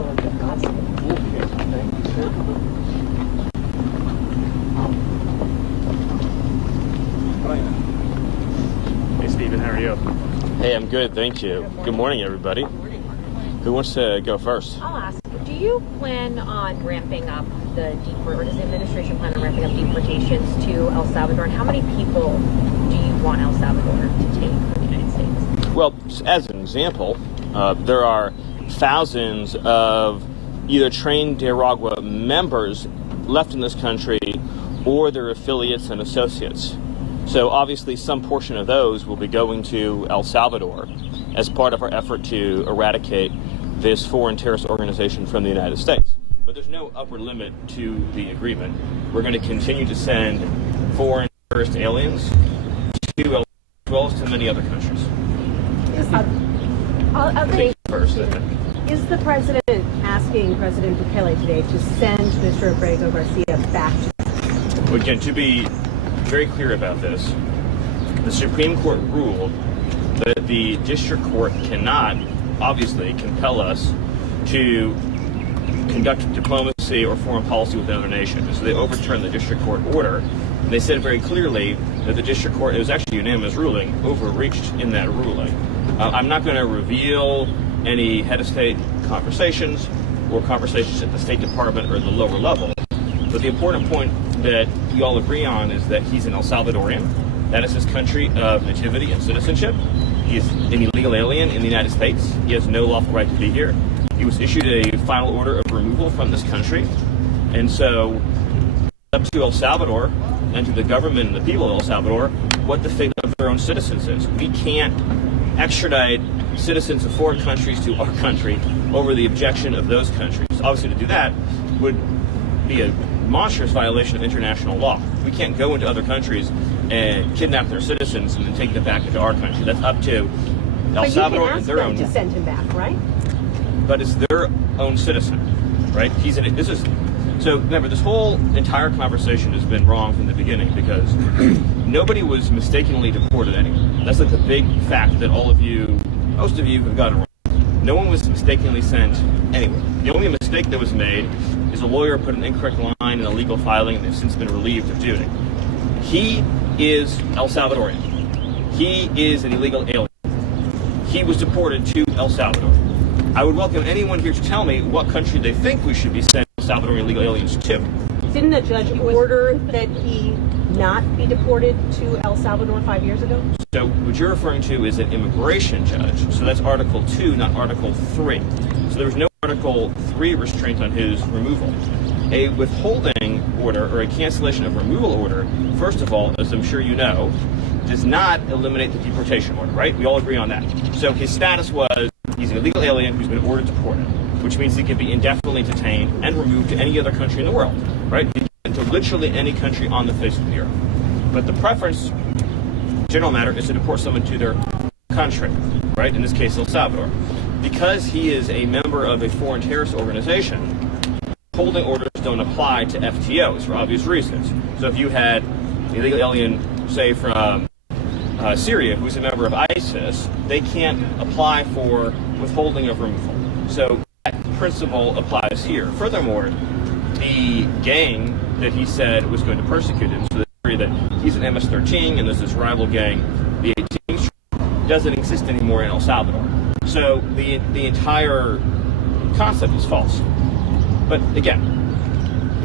Hey, Stephen, how are you? Hey, I'm good, thank you. Good morning, everybody. Who wants to go first? I'll ask. Do you plan on ramping up the or does the administration plan on ramping up deportations to El Salvador? And how many people do you want El Salvador to take from the United States? Well, as an example, there are thousands of either trained Nicaragua members left in this country or their affiliates and associates. So obviously some portion of those will be going to El Salvador as part of our effort to eradicate this foreign terrorist organization from the United States. But there's no upper limit to the agreement. We're going to continue to send foreign terrorist aliens to El Salvador as well as to many other countries. Is the president asking President Bukele today to send Mr. Abrego Garcia back to... Well, again, to be very clear about this, the Supreme Court ruled that the district court cannot, obviously, compel us to conduct diplomacy or foreign policy with another nation. So they overturned the district court order. And they said very clearly that the district court, it was actually a unanimous ruling, overreached in that ruling. I'm not going to reveal any head of state conversations or conversations at the State Department or the lower level. But the important point that we all agree on is that he's an El Salvadorian. That is his country of nativity and citizenship. He is an illegal alien in the United States. He has no lawful right to be here. He was issued a final order of removal from this country. And so up to El Salvador and to the government and the people of El Salvador what the fate of their own citizens is. We can't extradite citizens of foreign countries to our country over the objection of those countries. Obviously, to do that would be a monstrous violation of international law. We can't go into other countries and kidnap their citizens and then take them back into our country. That's up to El Salvador and their own. But you can ask them to send him back, right? But it's their own citizen, right? So remember, this whole entire conversation has been wrong from the beginning because nobody was mistakenly deported anywhere. That's like the big fact that most of you have gotten wrong. No one was mistakenly sent anywhere. The only mistake that was made is a lawyer put an incorrect line in a legal filing and they've since been relieved of duty. He is El Salvadorian. He is an illegal alien. He was deported to El Salvador. I would welcome anyone here to tell me what country they think we should be sending Salvadorian illegal aliens to. Didn't the judge order that he not be deported to El Salvador 5 years ago? So what you're referring to is an immigration judge. So that's Article 2, not Article 3. So there was no Article 3 restraint on his removal. A withholding order or a cancellation of removal order, first of all, as I'm sure you know, does not eliminate the deportation order, right? We all agree on that. So his status was he's an illegal alien who's been ordered deported, which means he can be indefinitely detained and removed to any other country in the world, right? He can to literally any country on the face of the earth. But the preference, general matter, is to deport someone to their country, right? In this case, El Salvador. Because he is a member of a foreign terrorist organization, holding orders don't apply to FTOs for obvious reasons. So if you had an illegal alien, say from Syria, who's a member of ISIS, they can't apply for withholding of removal. So that principle applies here. Furthermore, the gang that he said was going to persecute him, so the theory that he's an MS-13 and there's this rival gang, the 18th, doesn't exist anymore in El Salvador. So the entire concept is false. But again,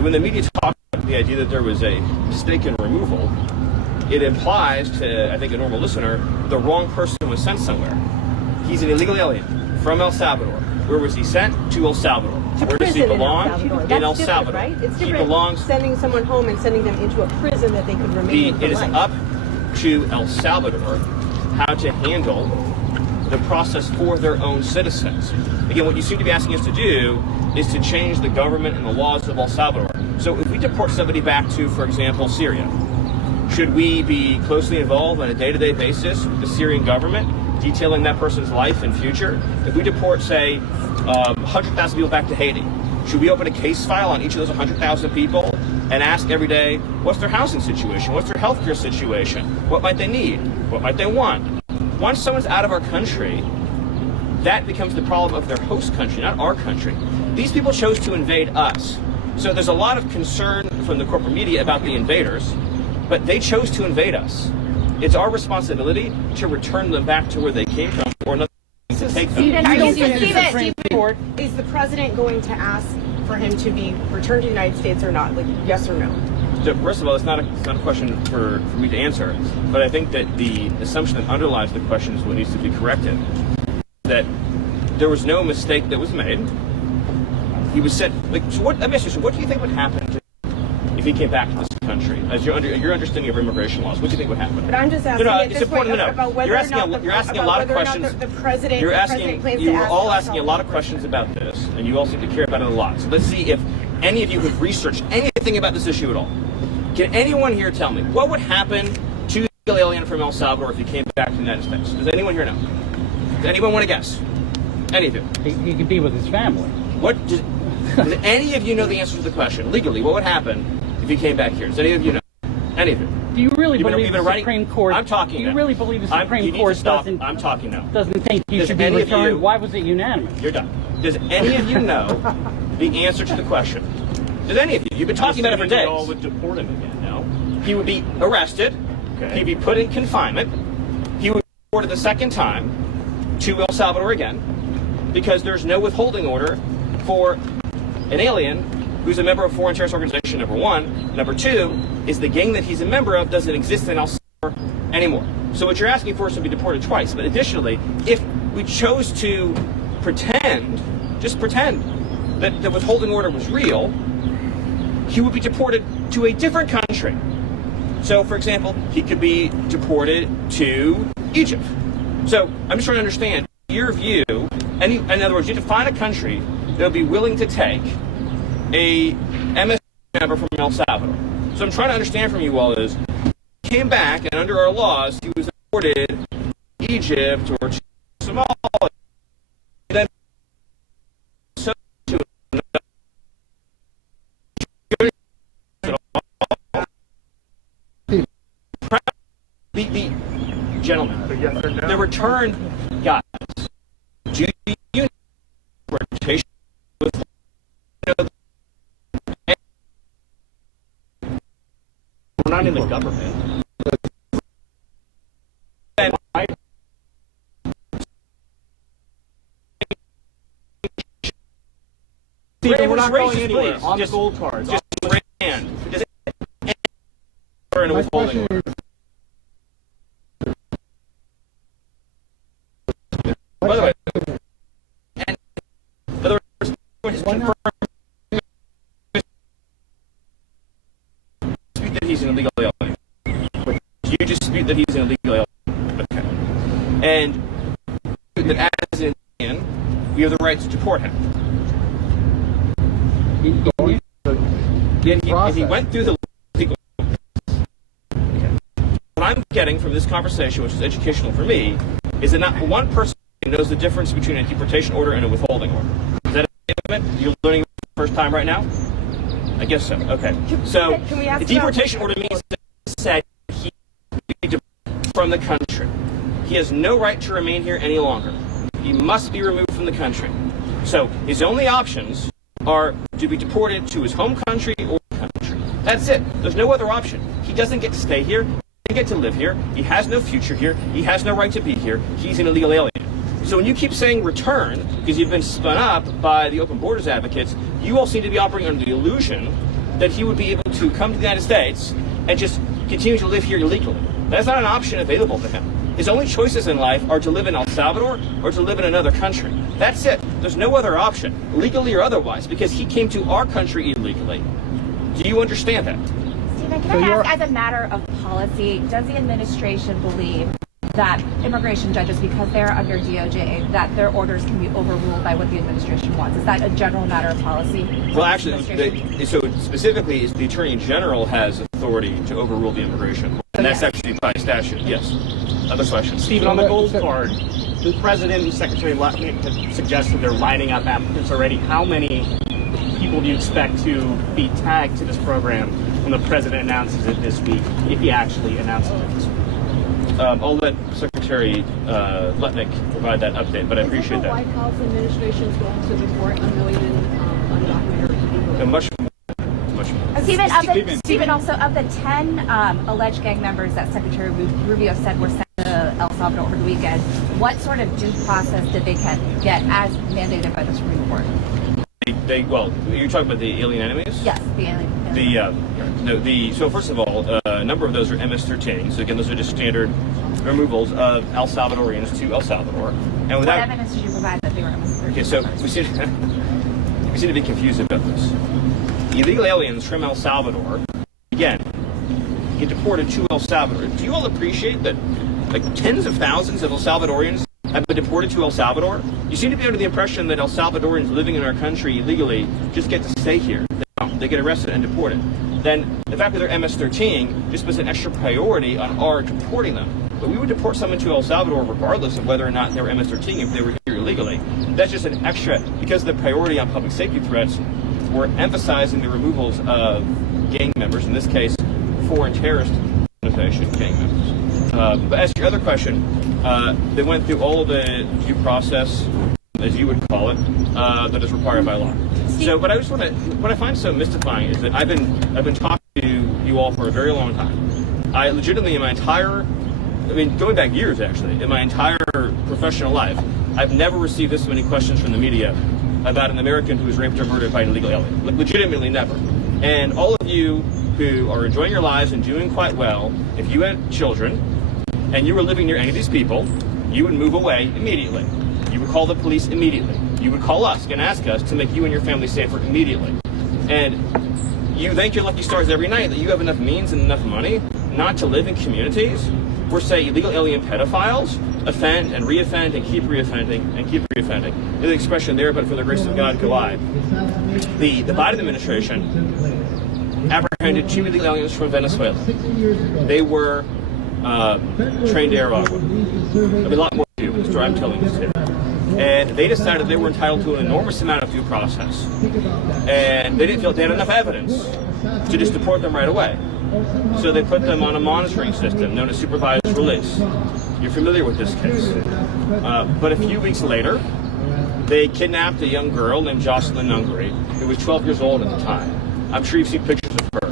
when the media talk about the idea that there was a mistaken removal, it implies to, I think, a normal listener, the wrong person was sent somewhere. He's an illegal alien from El Salvador. Where was he sent? To El Salvador. Where does he belong? In El Salvador. Right? It's different he belongs, sending someone home and sending them into a prison that they could remain in for It is life. up to El Salvador how to handle the process for their own citizens. Again, what you seem to be asking us to do is to change the government and the laws of El Salvador. So if we deport somebody back to, for example, Syria, should we be closely involved on a day-to-day basis with the Syrian government, detailing that person's life and future? If we deport, say, 100,000 people back to Haiti, should we open a case file on each of those 100,000 people and ask every day, what's their housing situation? What's their healthcare situation? What might they need? What might they want? Once someone's out of our country, that becomes the problem of their host country, not our country. These people chose to invade us. So there's a lot of concern from the corporate media about the invaders, but they chose to invade us. It's our responsibility to return them back to where they came from, or another to take them. Is the president going to ask for him to be returned to the United States or not? Like, yes or no? So first of all, it's not a question for me to answer, but I think that the assumption that underlies the question is what needs to be corrected. That there was no mistake that was made. He was said, like, so what, let me ask you, so what do you think would happen to if he came back to this country? As your understanding of immigration laws, what do you think would happen? But I'm just asking it's important to know. About whether You're asking a lot of questions. The president, you're asking, you're all asking a lot of questions about this, and you all seem to care about it a lot. So let's see if any of you have researched anything about this issue at all. Can anyone here tell me what would happen to the illegal alien from El Salvador if he came back to the United States? Does anyone here know? Does anyone want to guess? Any of you? He could be with his family. What does any of you know the answer to the question? Legally, what would happen if he came back here? Does any of you know? Any of you? Do you really believe the Supreme Court? I'm talking. Do you really believe the Supreme Court doesn't? I'm talking now. Doesn't think you should be returned? Why was it unanimous? You're done. Does any of you know the answer to the question? Does any of you? You've been talking about it for days. You all would deport him again, no? He would be arrested. Okay. He'd be put in confinement. He would be deported the second time to El Salvador again, because there's no withholding order for an alien who's a member of a foreign terrorist organization, number one. Number two is the gang that he's a member of doesn't exist in El Salvador anymore. So what you're asking for is to be deported twice. But additionally, if we chose to just pretend that the withholding order was real, he would be deported to a different country. So, for example, he could be deported to Egypt. So I'm just trying to understand your view. In other words, you define a country that would be willing to take a MSC member from El Salvador. So I'm trying to understand from you all is, he came back and under our laws, he was deported to Egypt or to Somalia. Then the gentlemen, the return guys, do you know deportation with we're not in the government. Steven, we're not going racist, anywhere. please. On the gold cards. Just brand. Just in a withholding order. By the way, and in other words, his confirmed dispute that he's an illegal alien. You dispute that he's an illegal alien. Okay. And that as an alien, we have the right to deport him. He went through the legal. Okay. What I'm getting from this conversation, which is educational for me, is that not one person knows the difference between a deportation order and a withholding order. Is that a statement? You're learning it for the first time right now? I guess so. Okay. So the deportation order means that said he be from the country. He has no right to remain here any longer. He must be removed from the country. So his only options are to be deported to his home country or country. That's it. There's no other option. He doesn't get to stay here. He doesn't get to live here. He has no future here. He has no right to be here. He's an illegal alien. So when you keep saying return, because you've been spun up by the open borders advocates, you all seem to be operating under the illusion that he would be able to come to the United States and just continue to live here illegally. That's not an option available to him. His only choices in life are to live in El Salvador or to live in another country. That's it. There's no other option, legally or otherwise, because he came to our country illegally. Do you understand that? Stephen, can I ask, as a matter of policy, does the administration believe that immigration judges, because they're under DOJ, that their orders can be overruled by what the administration wants? Is that a general matter of policy? Well, actually, so specifically, is the Attorney General has authority to overrule the immigration law, and that's actually by statute. Yes. Other questions? Stephen, on the gold card, the President and Secretary Lutnick have suggested they're lining up applicants already. How many people do you expect to be tagged to this program when the President announces it this week, if he actually announces it this week? I'll let Secretary Secretary Lutnick provide that update, but I appreciate that. White House administration is going to report 1 million undocumented people? And much more. Stephen, also of the 10 alleged gang members that Secretary Rubio said were sent to El Salvador over the weekend, what sort of due process did they get as mandated by the Supreme Court? Well, you're talking about the alien enemies? Yes, the alien. So first of all, a number of those are MS-13. So again, those are just standard removals of El Salvadorians to El Salvador. And without, what evidence did you provide that they were MS-13? Okay, so we seem to be confused about this. Illegal aliens from El Salvador, again, get deported to El Salvador. Do you all appreciate that like tens of thousands of El Salvadorians have been deported to El Salvador? You seem to be under the impression that El Salvadorians living in our country illegally just get to stay here. They get arrested and deported. Then the fact that they're MS-13 just puts an extra priority on our deporting them. But we would deport someone to El Salvador regardless of whether or not they were MS-13 if they were here illegally. That's just an extra, because of the priority on public safety threats, we're emphasizing the removals of gang members, in this case, foreign terrorist organization gang members. But as to your other question, they went through all of the due process, as you would call it, that is required by law. So, but I just want to, what I find so mystifying is that I've been talking to you all for a very long time. I legitimately, in my entire, going back years actually, in my entire professional life, I've never received this many questions from the media about an American who was raped or murdered by an illegal alien. Legitimately never. And all of you who are enjoying your lives and doing quite well, if you had children and you were living near any of these people, you would move away immediately. You would call the police immediately. You would call us and ask us to make you and your family safer immediately. And you thank your lucky stars every night that you have enough means and enough money not to live in communities where, say, illegal alien pedophiles offend and reoffend and keep reoffending and keep reoffending. There's an expression there, but for the grace of God go I. The Biden administration apprehended 2 illegal aliens from Venezuela. They were trained to Aragua. There'll be a lot more to do, but the story I'm telling you today. And they decided they were entitled to an enormous amount of due process. And they didn't feel they had enough evidence to just deport them right away. So they put them on a monitoring system known as supervised release. You're familiar with this case. But a few weeks later, they kidnapped a young girl named Jocelyn Nungary, who was 12 years old at the time. I'm sure you've seen pictures of her.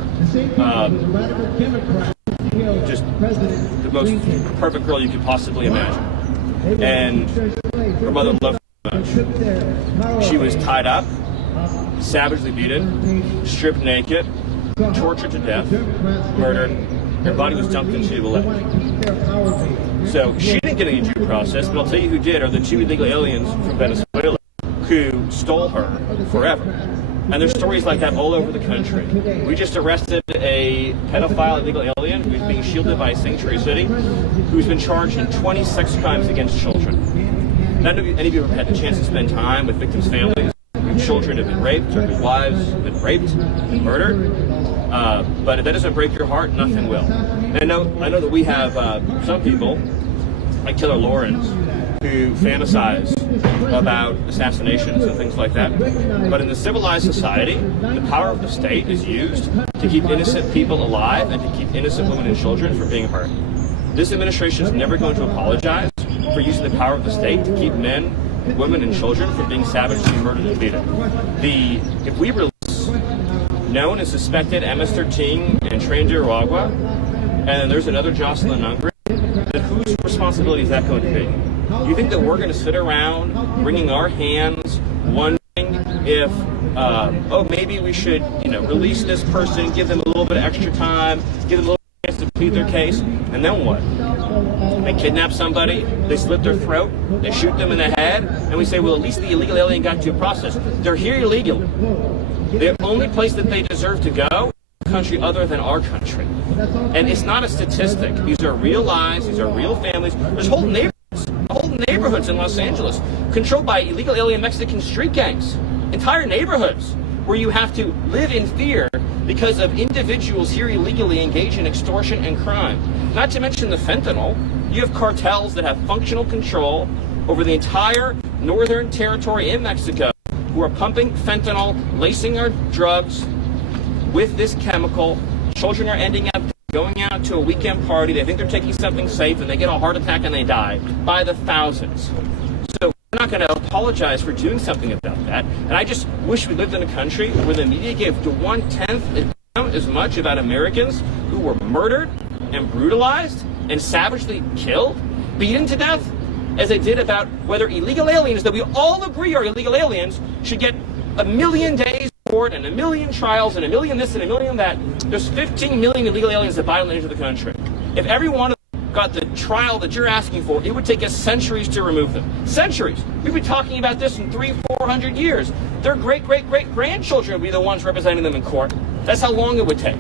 Just the most perfect girl you could possibly imagine. And her mother loved her much. She was tied up, savagely beaten, stripped naked, tortured to death, murdered. Her body was dumped into a lake. So she didn't get any due process, but I'll tell you who did are the 2 illegal aliens from Venezuela who stole her forever. And there's stories like that all over the country. We just arrested a pedophile illegal alien who's being shielded by a sanctuary city, who's been charged in 20 sex crimes against children. None of you, any of you have had the chance to spend time with victims' families, whose children have been raped or whose wives have been raped, murdered. But if that doesn't break your heart, nothing will. And I know that we have some people, like Taylor Lawrence, who fantasize about assassinations and things like that. But in the civilized society, the power of the state is used to keep innocent people alive and to keep innocent women and children from being hurt. This administration is never going to apologize for using the power of the state to keep men, women, and children from being savagely murdered and beaten. If we release known and suspected MS-13 and trained to Aragua, and then there's another Jocelyn Nungary, then whose responsibility is that going to be? You think that we're going to sit around wringing our hands, wondering if, maybe we should, release this person, give them a little bit of extra time, give them a little chance to plead their case, and then what? They kidnap somebody, they slit their throat, they shoot them in the head, and we say, well, at least the illegal alien got due process. They're here illegally. The only place that they deserve to go is a country other than our country. And it's not a statistic. These are real lives, these are real families. There's whole neighborhoods in Los Angeles controlled by illegal alien Mexican street gangs. Entire neighborhoods where you have to live in fear because of individuals here illegally engaged in extortion and crime. Not to mention the fentanyl. You have cartels that have functional control over the entire northern territory in Mexico who are pumping fentanyl, lacing our drugs with this chemical. Children are ending up going out to a weekend party, they think they're taking something safe, and they get a heart attack and they die by the thousands. So we're not going to apologize for doing something about that. And I just wish we lived in a country where the media gave to 1/10 as much about Americans who were murdered and brutalized and savagely killed, beaten to death, as they did about whether illegal aliens that we all agree are illegal aliens should get 1 million days in court and 1 million trials and 1 million this and 1 million that. There's 15 million illegal aliens that violently enter the country. If every one of them got the trial that you're asking for, it would take us centuries to remove them. Centuries. We've been talking about this in 300-400 years. Their great-great-great-grandchildren would be the ones representing them in court. That's how long it would take.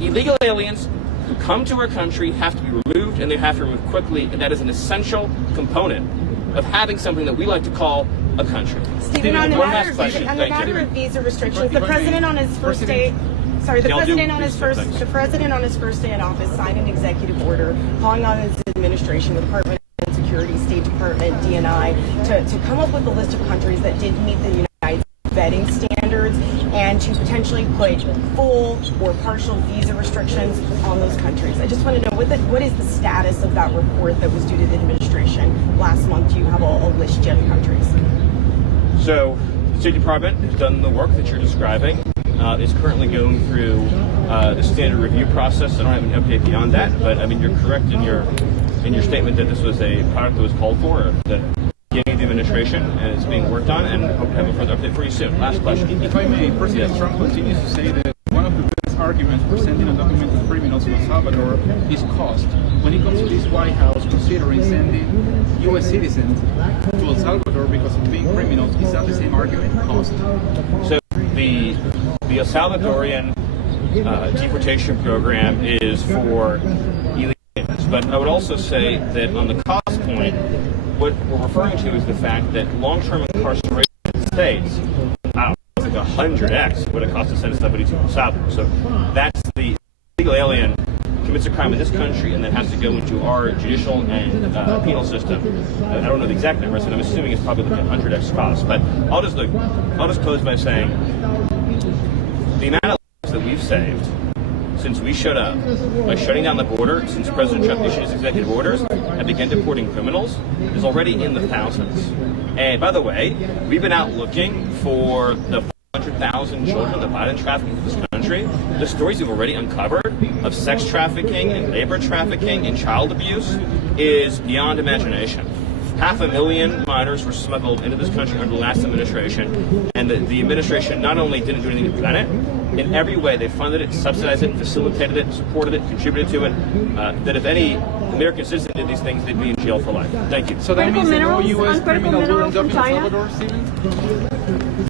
Illegal aliens who come to our country have to be removed, and they have to be removed quickly, and that is an essential component of having something that we like to call a country. Stephen, on the matter of visa restrictions, the president on his first day, the president on his first day in office signed an executive order calling on his administration, the Department of Security, State Department, DNI, to come up with a list of countries that did meet the United States vetting standards and to potentially put full or partial visa restrictions on those countries. I just want to know what is the status of that report that was due to the administration last month? Do you have a list of countries? So the State Department has done the work that you're describing. It's currently going through the standard review process. I don't have an update beyond that, but I mean you're correct in your statement that this was a product that was called for at the beginning of the administration, and it's being worked on, and hope to have a further update for you soon. Last question. If I may, President Trump continues to say that one of the best arguments for sending undocumented criminals to El Salvador is cost. When it comes to this White House considering sending U.S. citizens to El Salvador because of being criminals, is that the same argument, cost? So the El Salvadorian deportation program is for illegal aliens, but I would also say that on the cost point, what we're referring to is the fact that long-term incarceration in the States, I don't know, it's like 100x what it costs to send somebody to El Salvador. So that's the illegal alien commits a crime in this country and then has to go into our judicial and penal system. I don't know the exact numbers, and I'm assuming it's probably like 100x cost. But I'll just close by saying the amount of lives that we've saved since we showed up by shutting down the border, since President Trump issued his executive orders and began deporting criminals, is already in the thousands. And by the way, we've been out looking for the 400,000 children that Biden trafficking in this country. The stories we've already uncovered of sex trafficking and labor trafficking and child abuse is beyond imagination. 500,000 minors were smuggled into this country under the last administration, and the administration not only didn't do anything to prevent it, in every way they funded it, subsidized it, facilitated it, supported it, contributed to it, that if any American citizen did these things, they'd be in jail for life. Thank you. So that means that no U.S. criminal will end up in El China? Salvador, Stephen?